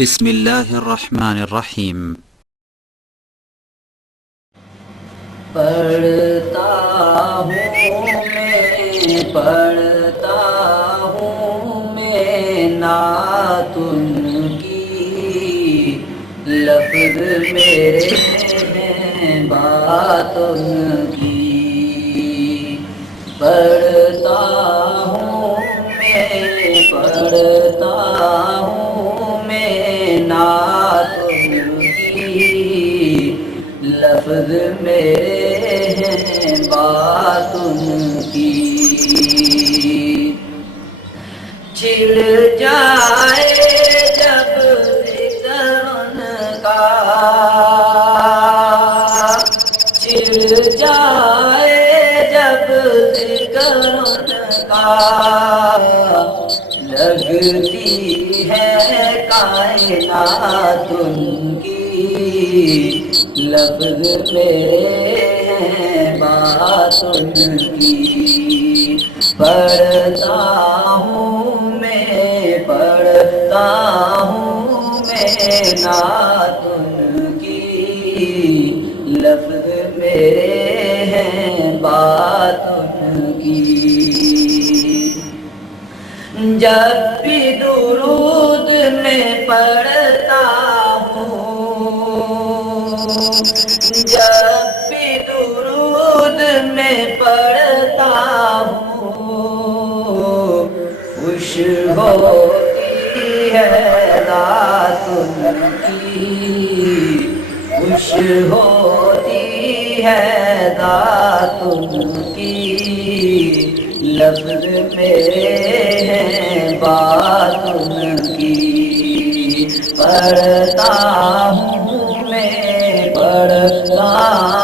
بسم الله الرحمن الرحیم۔ پڑھتا ہوں میں نعت ان کی، لفظ میرے ہیں بات ان کی۔ پڑھتا ہوں میں نعت ان کی، لفظ میرے ہیں بات ان کی۔ چھڑ جائے جب ذکر ان کا، چھڑ جائے جب ذکر ان کا، لگتی ہے کائنات ان کی، لفظ میرے ہیں بات ان کی۔ پڑھتا ہوں میں نعت ان کی، لفظ میرے ہیں بات ان کی۔ جب بھی درود میں پڑھتا ہوں، جب بھی درود میں پڑھتا ہوں، خوش ہوتی ہے ذات ان کی، خوش ہوتی ہے ذات ان کی، لفظ میرے ہیں بات ان کی۔ پڑھتا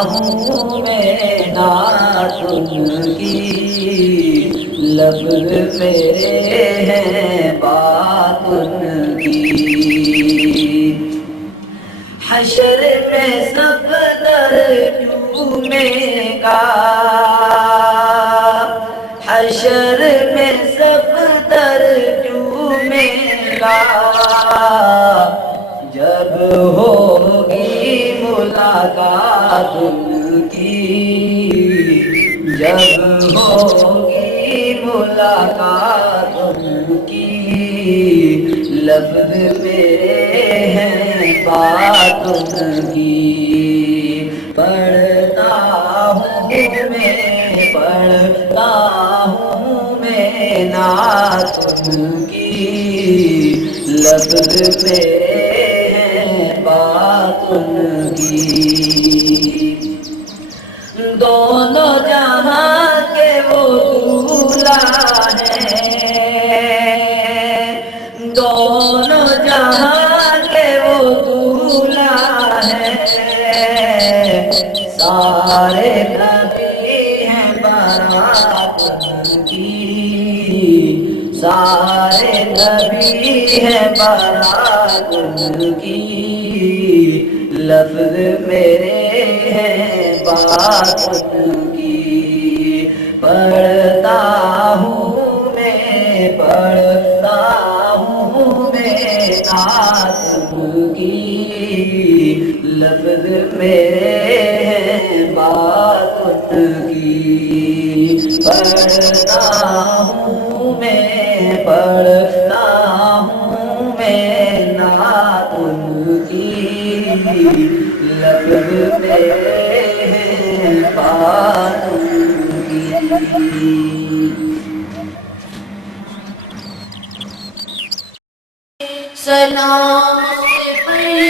ہوں میں نعت ان کی، لفظ میرے ہیں بات ان کی۔ حشر میں صفدر چومے گا، حشر میں صفدر چومے گا، جب ہوگی ملاقات ان کی، جب ہوگی ملاقات ان کی، لفظ میرے ہیں بات ان کی۔ پڑھتا ہوں میں نعت ان کی، لفظ میرے ہیں بات ان کی۔ دونوں جہاں کے وہ دولا ہیں، دونوں جہاں کے وہ دولا ہیں، سارے نبی ہیں بارات ان کی، سارے نبی ہیں بارات ان کی، لفظ میرے ہیں بات ان کی۔ پڑھتا ہوں میں نعت ان کی، لفظ میرے ہیں بات ان کی۔ پڑھتا ہوں میں نعت ان کی، لفظ میرے ہیں بات ان کی۔ سلام سے پڑھ